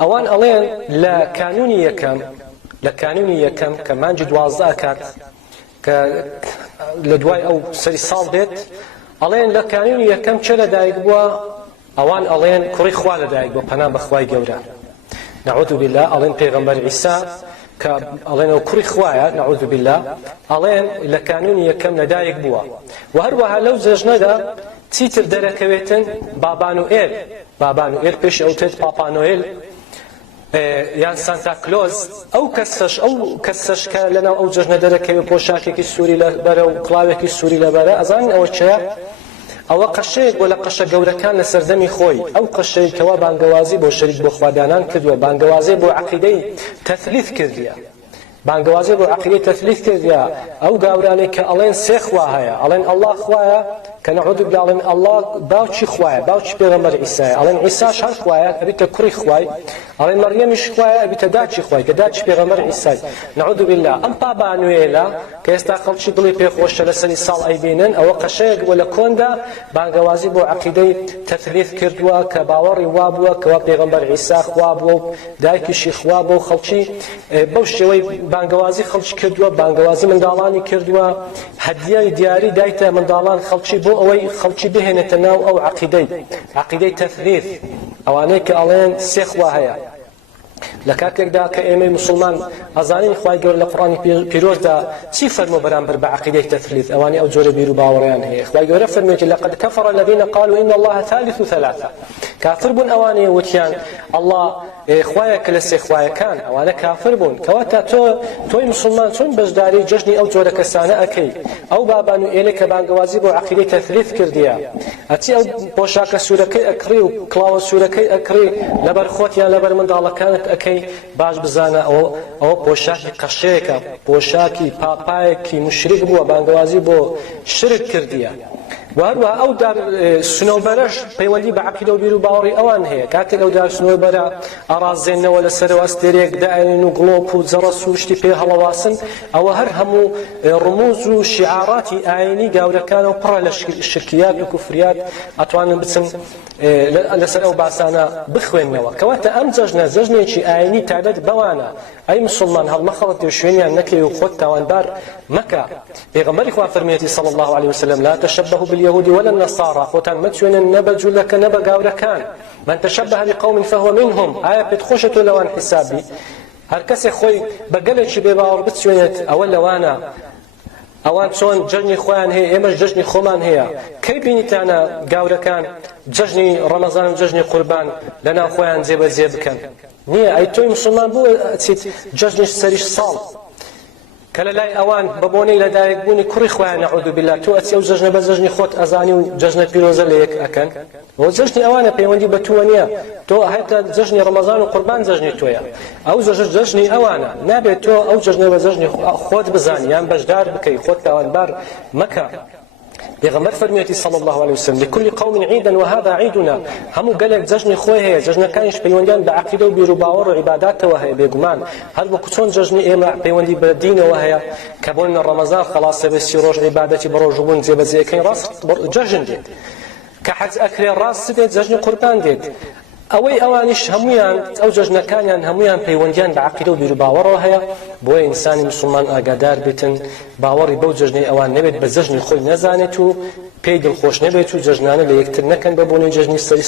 ئەوان ئەڵێن لە کانونی یەکەم کە مانجی 12 ئەکات کە لە دوای ئەو سەری ساڵ دێت ئەڵێن لە کانونی یەکەم چه لەدایک بووە ئەوان ئەڵێن کوڕی خوا لەدایک بووە پەنا بەخوای گەورە نەعوذ بالله ئەڵێن پێغەمبەر عیسا کە ئەڵێن ئەو کوڕی خوایە نەعوذ بالله ئەڵێن لە کانونی یەکەم لەدایک بووە و هەروەها لەو جەژنەدا چیتر دەرەکەوێتن بابانوئێل پێش ئەو تێت پاپانۆئێل یان سانتا کلۆز ئەو کەسەش کە لەناو ئەو جەژنە دەرەکەوێت پۆشاکێکی سووری لەبەرە و کڵاوێکی سووری لەبەرە ئەزانن ئەوە چییە ئەوە قەشەیەک بۆ لە قەشە گەورەکان لە سەردەمی خۆی ئەو قەشەی کەوا بانگەوازی بۆ شەریک بۆ خوادانان کردووە بانگەوازی بۆ عەقیدەی تەثلیث کردیە بانگەوازی بۆ عەقیدەی تەثلیث کردیە ئەو گاورانەی کە ئەڵێن سێ خوا هەیە ئەڵێن ئەڵڵا خوایە کە نەعوذ بالله ئەڵێن ئەڵڵا باوکی خوایە باوکی پێغەمبەر عیسایە ئەڵێن عیساش هەر خوایە ئەبیتە کوڕی خوای ئەڵێن مەریەمیش خوایە ئەبیتە داچی خوای کە داچی پێغەمبەر عیسای نەعوذ بالله ئەم پابانوێلە کە ئێستا خەڵکی دڵی پێخۆشە لە سەری ساڵ ئەیبینن ئەوە قەشەیەک بۆ لە کۆندا بانگەوازی بۆ عەقیدەی تەثلیث کردووە کە باوەڕی وا بووە کەوا پێغەمبەر عیسا خوا بووە و دایکیشی خوا بووە و خەڵکی بەو شێوەی بانگەوازی خەڵکی کردووە بانگەوازی منداڵانی کردووە هەدیەی دیاری دایتە منداڵان خەڵکی بۆ ئەوەی خەڵکی بهێنێتە ناو ئەو عەقیدەی تەثلیث ئەوانەی کە ئەڵێن سێ خوا هەیە لە کاتێکدا کە ئێمەی مسلمان ئەزانین خوای گەورە لە قورئانی پیرۆزدا چی فەرمووە بەرامبەر بە عەقیدەی تەثلیث ئەوانەی ئەو جۆرە بیر و باوەڕیان هەیە خوای گەورە فەرموویەتی لەقەد کەفەڕ الەذینە قالوا إن الله ثالث ثلاثة کافر بوون ئەوانەی وتیان ئەڵڵا خوایەکە لە سێ خوایەکان ئەوانە کافر بوون کەواتە تۆی مسلمان چۆن بەشداری جەژنی ئەو جۆرە کەسانە ئەکەی ئەو بابانوئێلە کە بانگەوازی بۆ عەقیدەی تەثلیث کردیە ئەچی ئەو پۆشاکە سوورەکەی ئەکڕی و کڵاوە سوورەکەی ئەکڕی لەبەر خۆت یان لەبەر منداڵەکانت ئەکەی باش بزانە ئەوە پۆشاکی قەشەیەکە پۆشاکی پاپایەکی مشرک بووە بانگەوازی بۆ شرک کردیە وهروە ئەو دار سنۆبەرەش پەیوەندی بە عەقیدە و بیر و باوەڕی ئەوان هەیە کاتێک ئەو دار سنۆبەرە ئەڕازێنەوە لەسەرەوە ئەستێرەیەک دائێنن و گڵۆپ و جەڕەس و شتی پێ هەڵەواسن ئەوە هەر هەموو ڕموز و شیعاراتی ئاینی گاورەکانە و پڕە لە شرکیات و کوفریات ئەتوانن بچن لەسەر ئەو باسانە بخوێننەوە کەواتە ئەم جەژنێکی ئاینی تایبەت بەوانە ئەی مسلمان هەڵمەخەڵەت و شوێنیان نەکەی و خۆت تاوانبار مەکە پێغەمبەری خوا فەرموویەتی صلی الله عليه وسلم لا تشبهوا باليهود ولا النصارى خۆتان مەچوێنن نە بە جوولەکە نە بە گاورەکان من تشبه بقوم فهو منهم ئایا پێت خۆشە تۆ لەوان حسابی هەر کەسێک خۆی بە گەلێکی بێباوەڕ بچوێنێت ئەوە لەوانە ئەوان چۆن جەژنی خۆیان هەیە ئێمەش جەژنی خۆمان هەیە کەی بینیتانە گاورەکان جەژنی ڕەمەزان و جەژنی قوربان لەناو خۆیان جێبەجێ بکەن نییە ئەی تۆی مسلمان بوو ئەچیت جەژنی سەریش ساڵ کە لەلای ئەوان بە بۆنەی لەدایکبوونی کوڕی خۆیان نەعوذ بالله تۆ ئەچی ئەو جەژنە بە جەژنی خۆت ئەزانی و جەژنە پیرۆزە لە یەک ئەکەن ئەوە جەژنی ئەوانە پەیوەندی بە تووە نییە تۆ هەیتە جەژنی ڕەمەزان و قوربان جەژنی تۆیە ئەو جەژنی ئەوانە نابێت تۆ ئەو جەژنە بە جەژنی خۆت بزانی یان بەشدار بکەی خۆت تاوانبار مەکە پێغەمبەر فەرموویەتی صلی الله عليه وسلم لكل قوم عيدا وهذا عيدنا هەموو گەلێک جەژنی خۆی هەیە جەژنەکانیش پەیوەندیان بە عەقیدە و بیر و باوەڕ و عیباداتەوە هەیە بێگومان هەر وەکو چۆن جەژنی ئێمە پەیوەندی بە دینەوە هەیە کە بۆ ڕەمەزان خەڵاسە بێ 30 ڕۆژ عیبادەتی بە ڕۆژبوون جێبەجێەکەی ڕاست جەژن دێت کە حەج ئەکرێ ڕاست دێت جەژنی قوربان دێت ئەوەی ئەوانیش هەمویان ئەو جەژنەکانیان هەمویان پەیوەندیان بە عەقیدە و بیر و باوەڕەوە هەیە بۆیە ئینسانی مسلمان ئاگادار بێتن باوەڕی بەو جەژنەی ئەوان نەبێت بە جەژنی خۆی نەزانێت و پێی دڵخۆش نەبێت و جەژنانە لە یەکتر نەکەن بە بۆنەی جەژنی سەری